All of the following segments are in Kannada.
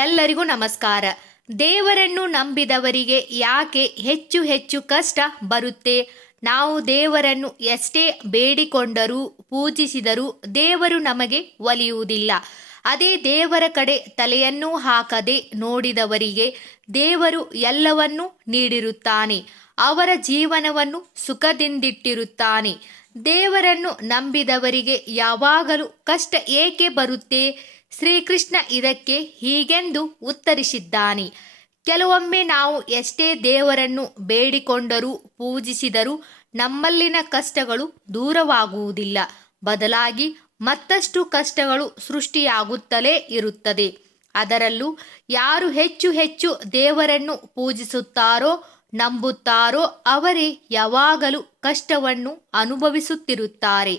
ಎಲ್ಲರಿಗೂ ನಮಸ್ಕಾರ. ದೇವರನ್ನು ನಂಬಿದವರಿಗೆ ಯಾಕೆ ಹೆಚ್ಚು ಹೆಚ್ಚು ಕಷ್ಟ ಬರುತ್ತೆ? ನಾವು ದೇವರನ್ನು ಎಷ್ಟೇ ಬೇಡಿಕೊಂಡರೂ ಪೂಜಿಸಿದರೂ ದೇವರು ನಮಗೆ ಒಲಿಯುವುದಿಲ್ಲ. ಅದೇ ದೇವರ ಕಡೆ ತಲೆಯನ್ನೂ ಹಾಕದೆ ನೋಡಿದವರಿಗೆ ದೇವರು ಎಲ್ಲವನ್ನೂ ನೀಡಿರುತ್ತಾನೆ. ಅವರ ಜೀವನವನ್ನು ಸುಖದಿಂದಿಟ್ಟಿರುತ್ತಾನೆ. ದೇವರನ್ನು ನಂಬಿದವರಿಗೆ ಯಾವಾಗಲೂ ಕಷ್ಟ ಏಕೆ ಬರುತ್ತೆ? ಶ್ರೀಕೃಷ್ಣ ಇದಕ್ಕೆ ಹೀಗೆಂದು ಉತ್ತರಿಸಿದ್ದಾನೆ. ಕೆಲವೊಮ್ಮೆ ನಾವು ಎಷ್ಟೇ ದೇವರನ್ನು ಬೇಡಿಕೊಂಡರೂ ಪೂಜಿಸಿದರೂ ನಮ್ಮಲ್ಲಿನ ಕಷ್ಟಗಳು ದೂರವಾಗುವುದಿಲ್ಲ. ಬದಲಾಗಿ ಮತ್ತಷ್ಟು ಕಷ್ಟಗಳು ಸೃಷ್ಟಿಯಾಗುತ್ತಲೇ ಇರುತ್ತದೆ. ಅದರಲ್ಲೂ ಯಾರು ಹೆಚ್ಚು ಹೆಚ್ಚು ದೇವರನ್ನು ಪೂಜಿಸುತ್ತಾರೋ ನಂಬುತ್ತಾರೋ ಅವರೇ ಯಾವಾಗಲೂ ಕಷ್ಟವನ್ನು ಅನುಭವಿಸುತ್ತಿರುತ್ತಾರೆ.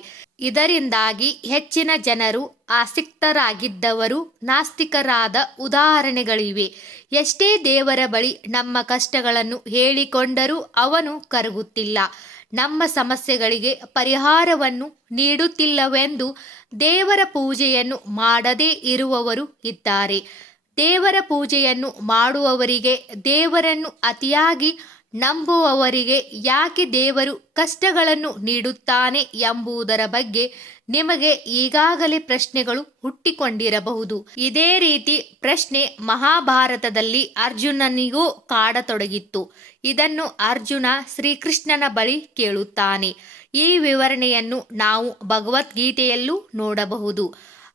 ಇದರಿಂದಾಗಿ ಹೆಚ್ಚಿನ ಜನರು ಆಸಕ್ತರಾಗಿದ್ದವರು ನಾಸ್ತಿಕರಾದ ಉದಾಹರಣೆಗಳಿವೆ. ಎಷ್ಟೇ ದೇವರ ಬಳಿ ನಮ್ಮ ಕಷ್ಟಗಳನ್ನು ಹೇಳಿಕೊಂಡರೂ ಅವನು ಕರಗುತ್ತಿಲ್ಲ, ನಮ್ಮ ಸಮಸ್ಯೆಗಳಿಗೆ ಪರಿಹಾರವನ್ನು ನೀಡುತ್ತಿಲ್ಲವೆಂದು ದೇವರ ಪೂಜೆಯನ್ನು ಮಾಡದೇ ಇರುವವರು ಇದ್ದಾರೆ. ದೇವರ ಪೂಜೆಯನ್ನು ಮಾಡುವವರಿಗೆ, ದೇವರನ್ನು ಅತಿಯಾಗಿ ನಂಬುವವರಿಗೆ ಯಾಕೆ ದೇವರು ಕಷ್ಟಗಳನ್ನು ನೀಡುತ್ತಾನೆ ಎಂಬುದರ ಬಗ್ಗೆ ನಿಮಗೆ ಈಗಾಗಲೇ ಪ್ರಶ್ನೆಗಳು ಹುಟ್ಟಿಕೊಂಡಿರಬಹುದು. ಇದೇ ರೀತಿ ಪ್ರಶ್ನೆ ಮಹಾಭಾರತದಲ್ಲಿ ಅರ್ಜುನನಿಗೂ ಕಾಡತೊಡಗಿತ್ತು. ಇದನ್ನು ಅರ್ಜುನ ಶ್ರೀಕೃಷ್ಣನ ಬಳಿ ಕೇಳುತ್ತಾನೆ. ಈ ವಿವರಣೆಯನ್ನು ನಾವು ಭಗವದ್ಗೀತೆಯಲ್ಲೂ ನೋಡಬಹುದು.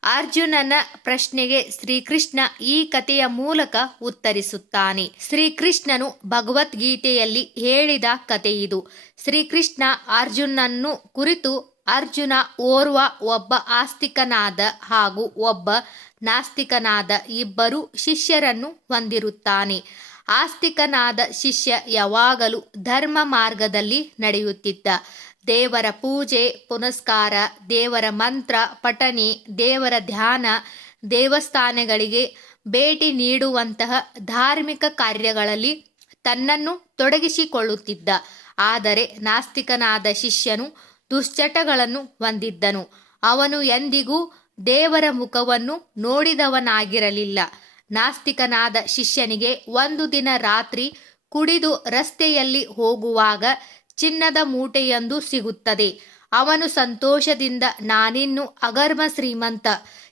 ಅರ್ಜುನನ ಪ್ರಶ್ನೆಗೆ ಶ್ರೀಕೃಷ್ಣ ಈ ಕಥೆಯ ಮೂಲಕ ಉತ್ತರಿಸುತ್ತಾನೆ. ಶ್ರೀಕೃಷ್ಣನು ಭಗವದ್ಗೀತೆಯಲ್ಲಿ ಹೇಳಿದ ಕಥೆಯಿದು. ಶ್ರೀಕೃಷ್ಣ ಅರ್ಜುನನ್ನು ಕುರಿತು, ಅರ್ಜುನ ಒಬ್ಬ ಆಸ್ತಿಕನಾದ ಹಾಗೂ ಒಬ್ಬ ನಾಸ್ತಿಕನಾದ ಇಬ್ಬರು ಶಿಷ್ಯರನ್ನು ಹೊಂದಿರುತ್ತಾನೆ. ಆಸ್ತಿಕನಾದ ಶಿಷ್ಯ ಯಾವಾಗಲೂ ಧರ್ಮ ಮಾರ್ಗದಲ್ಲಿ ನಡೆಯುತ್ತಿದ್ದ. ದೇವರ ಪೂಜೆ ಪುನಸ್ಕಾರ, ದೇವರ ಮಂತ್ರ ಪಠನೆ, ದೇವರ ಧ್ಯಾನ, ದೇವಸ್ಥಾನಗಳಿಗೆ ಭೇಟಿ ನೀಡುವಂತಹ ಧಾರ್ಮಿಕ ಕಾರ್ಯಗಳಲ್ಲಿ ತನ್ನನ್ನು ತೊಡಗಿಸಿಕೊಳ್ಳುತ್ತಿದ್ದ. ಆದರೆ ನಾಸ್ತಿಕನಾದ ಶಿಷ್ಯನು ದುಶ್ಚಟಗಳನ್ನು ಹೊಂದಿದ್ದನು. ಅವನು ಎಂದಿಗೂ ದೇವರ ಮುಖವನ್ನು ನೋಡಿದವನಾಗಿರಲಿಲ್ಲ. ನಾಸ್ತಿಕನಾದ ಶಿಷ್ಯನಿಗೆ ಒಂದು ದಿನ ರಾತ್ರಿ ಕುಡಿದು ರಸ್ತೆಯಲ್ಲಿ ಹೋಗುವಾಗ ಚಿನ್ನದ ಮೂಟೆಯೊಂದು ಸಿಗುತ್ತದೆ. ಅವನು ಸಂತೋಷದಿಂದ ನಾನಿನ್ನು ಅಗರ್ಭ ಶ್ರೀಮಂತ,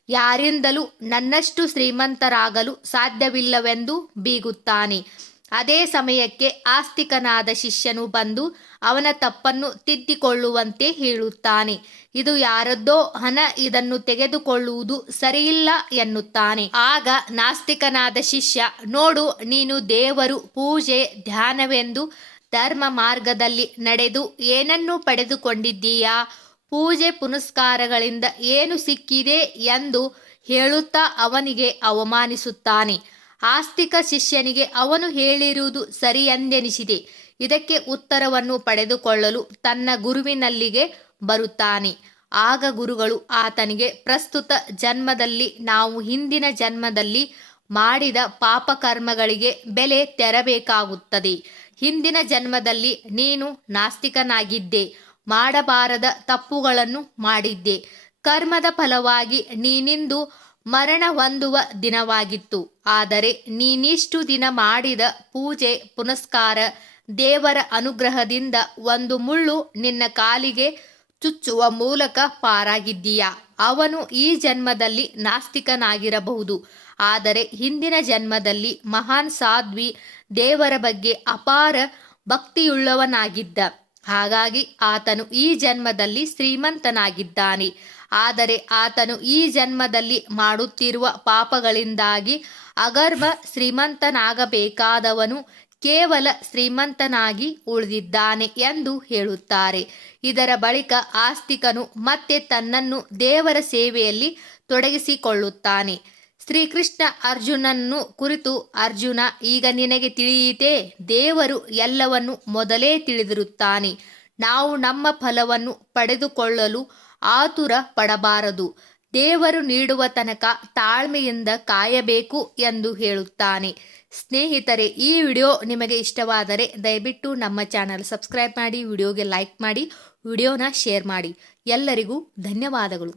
ಯಾರಿಂದಲೂ ನನ್ನಷ್ಟು ಶ್ರೀಮಂತರಾಗಲು ಸಾಧ್ಯವಿಲ್ಲವೆಂದು ಬೀಗುತ್ತಾನೆ. ಅದೇ ಸಮಯಕ್ಕೆ ಆಸ್ತಿಕನಾದ ಶಿಷ್ಯನು ಬಂದು ಅವನ ತಪ್ಪನ್ನು ತಿದ್ದಿಕೊಳ್ಳುವಂತೆ ಹೇಳುತ್ತಾನೆ. ಇದು ಯಾರದ್ದೋ ಹಣ, ಇದನ್ನು ತೆಗೆದುಕೊಳ್ಳುವುದು ಸರಿಯಿಲ್ಲ ಎನ್ನುತ್ತಾನೆ. ಆಗ ನಾಸ್ತಿಕನಾದ ಶಿಷ್ಯ, ನೋಡು, ನೀನು ದೇವರು ಪೂಜೆ ಧ್ಯಾನವೆಂದು ಧರ್ಮ ಮಾರ್ಗದಲ್ಲಿ ನಡೆದು ಏನನ್ನು ಪಡೆದುಕೊಂಡಿದ್ದೀಯಾ? ಪೂಜೆ ಪುನಸ್ಕಾರಗಳಿಂದ ಏನು ಸಿಕ್ಕಿದೆ ಎಂದು ಹೇಳುತ್ತಾ ಅವನಿಗೆ ಅವಮಾನಿಸುತ್ತಾನೆ. ಆಸ್ತಿಕ ಶಿಷ್ಯನಿಗೆ ಅವನು ಹೇಳಿರುವುದು ಸರಿಯೆಂದೆನಿಸಿದೆ. ಇದಕ್ಕೆ ಉತ್ತರವನ್ನು ಪಡೆದುಕೊಳ್ಳಲು ತನ್ನ ಗುರುವಿನಲ್ಲಿಗೆ ಬರುತ್ತಾನೆ. ಆಗ ಗುರುಗಳು ಆತನಿಗೆ, ಪ್ರಸ್ತುತ ಜನ್ಮದಲ್ಲಿ ನಾವು ಹಿಂದಿನ ಜನ್ಮದಲ್ಲಿ ಮಾಡಿದ ಪಾಪಕರ್ಮಗಳಿಗೆ ಬೆಲೆ ತೆರಬೇಕಾಗುತ್ತದೆ. ಹಿಂದಿನ ಜನ್ಮದಲ್ಲಿ ನೀನು ನಾಸ್ತಿಕನಾಗಿದ್ದೆ, ಮಾಡಬಾರದ ತಪ್ಪುಗಳನ್ನು ಮಾಡಿದ್ದೆ. ಕರ್ಮದ ಫಲವಾಗಿ ನೀನಿಂದು ಮರಣ ಹೊಂದುವ ದಿನವಾಗಿತ್ತು. ಆದರೆ ನೀನಿಷ್ಟು ದಿನ ಮಾಡಿದ ಪೂಜೆ ಪುನಸ್ಕಾರ, ದೇವರ ಅನುಗ್ರಹದಿಂದ ಒಂದು ಮುಳ್ಳು ನಿನ್ನ ಕಾಲಿಗೆ ಚುಚ್ಚುವ ಮೂಲಕ ಪಾರಾಗಿದ್ದೀಯ. ಅವನು ಈ ಜನ್ಮದಲ್ಲಿ ನಾಸ್ತಿಕನಾಗಿರಬಹುದು, ಆದರೆ ಹಿಂದಿನ ಜನ್ಮದಲ್ಲಿ ಮಹಾನ್ ಸಾಧ್ವಿ, ದೇವರ ಬಗ್ಗೆ ಅಪಾರ ಭಕ್ತಿಯುಳ್ಳವನಾಗಿದ್ದ. ಹಾಗಾಗಿ ಆತನು ಈ ಜನ್ಮದಲ್ಲಿ ಶ್ರೀಮಂತನಾಗಿದ್ದಾನೆ. ಆದರೆ ಆತನು ಈ ಜನ್ಮದಲ್ಲಿ ಮಾಡುತ್ತಿರುವ ಪಾಪಗಳಿಂದಾಗಿ ಅಗರ್ಭ ಶ್ರೀಮಂತನಾಗಬೇಕಾದವನು ಕೇವಲ ಶ್ರೀಮಂತನಾಗಿ ಉಳಿದಿದ್ದಾನೆ ಎಂದು ಹೇಳುತ್ತಾರೆ. ಇದರ ಬಳಿಕ ಆಸ್ತಿಕನು ಮತ್ತೆ ತನ್ನನ್ನು ದೇವರ ಸೇವೆಯಲ್ಲಿ ತೊಡಗಿಸಿಕೊಳ್ಳುತ್ತಾನೆ. ಶ್ರೀಕೃಷ್ಣ ಅರ್ಜುನನ್ನು ಕುರಿತು, ಅರ್ಜುನ, ಈಗ ನಿನಗೆ ತಿಳಿಯಿತೆ, ದೇವರು ಎಲ್ಲವನ್ನು ಮೊದಲೇ ತಿಳಿದಿರುತ್ತಾನೆ. ನಾವು ನಮ್ಮ ಫಲವನ್ನು ಪಡೆದುಕೊಳ್ಳಲು ಆತುರ ಪಡಬಾರದು. ದೇವರು ನೀಡುವ ತನಕ ತಾಳ್ಮೆಯಿಂದ ಕಾಯಬೇಕು ಎಂದು ಹೇಳುತ್ತಾನೆ. ಸ್ನೇಹಿತರೆ, ಈ ವಿಡಿಯೋ ನಿಮಗೆ ಇಷ್ಟವಾದರೆ ದಯವಿಟ್ಟು ನಮ್ಮ ಚಾನಲ್ ಸಬ್ಸ್ಕ್ರೈಬ್ ಮಾಡಿ, ವಿಡಿಯೋಗೆ ಲೈಕ್ ಮಾಡಿ, ವಿಡಿಯೋನ ಶೇರ್ ಮಾಡಿ. ಎಲ್ಲರಿಗೂ ಧನ್ಯವಾದಗಳು.